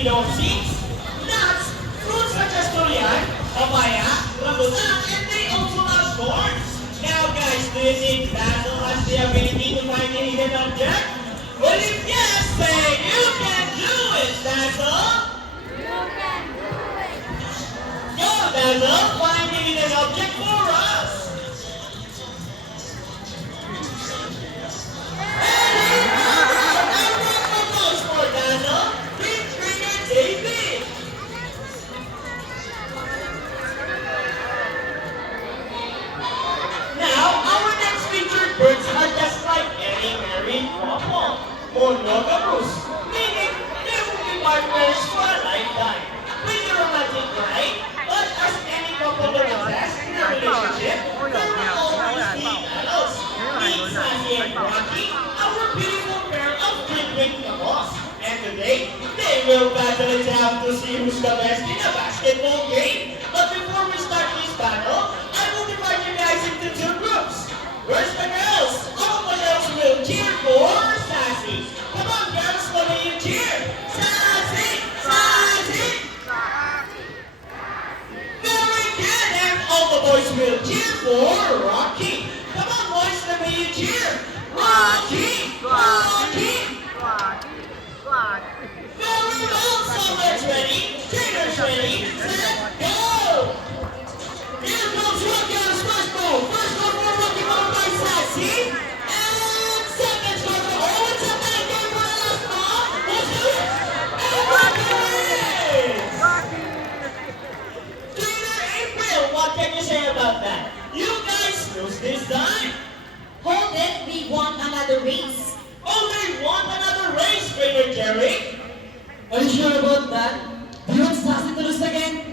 with our seeds, nuts, fruits such as durian, papaya, rambutan, and they also have thorns. Now guys, do you think Dazzle has the ability to find a hidden object? Well, if yes, say you can do it, Dazzle! Go, Dazzle, find a hidden object for us! Birds are just like any married couple, monogamous, meaning they will be partners for a lifetime. Pretty romantic, right? But as any couple that exists in a relationship, there will always be battles. Meet Sandy and Rocky, our beautiful pair of twin couples. And today, they will battle it out to see who's the best in a basketball game. But before we start this battle, I will divide you guys into two groups. Where's the girls? All the girls will cheer for Sassy. Come on, girls, what do you cheer? Sassy! Sassy! Very good, and all the boys will cheer for Rocky. Come on, boys, let me you cheer. Rocky! Rocky! Very well, so let's ready. Trainers ready. Set, go! Here comes Rocky on his first goal. First goal for Rocky, followed by Sassy. And second goal for Owens. And then again for the last ball. Let's do it. And Rocky! Trainer April, what can you say about that? You guys lose this time. Hold it, we want another race. Oh, they want another race, Trainer Jerry. Are you sure about that? Do you want Sassy to lose again?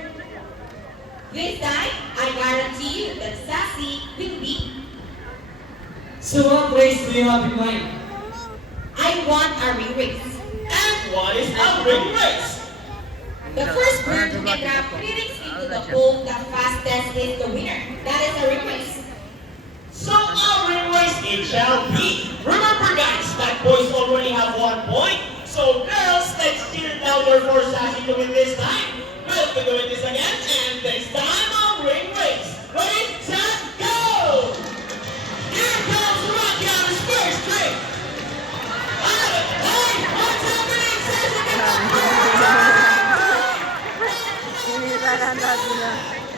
This time, I guarantee you that Sassy will win. So what race do you have in mind? I want a ring race. And what is a ring race? The first bird to get the critics into the hole the fastest is the winner. That is a ring race. So our ring race it shall be. Remember guys, that boys already have 1 point. So girls, let's cheer louder for Sassy to win this time. We'll be doing this again, and this time on ring race. Ready, set, go! Here comes Rocky on his first trick. Hey, what's happening, Sassy?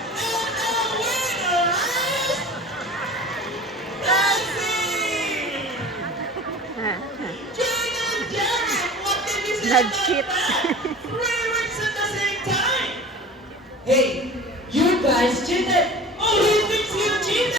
And the winner is Sassy! Jaden, what did you say about Nag-cheat. that?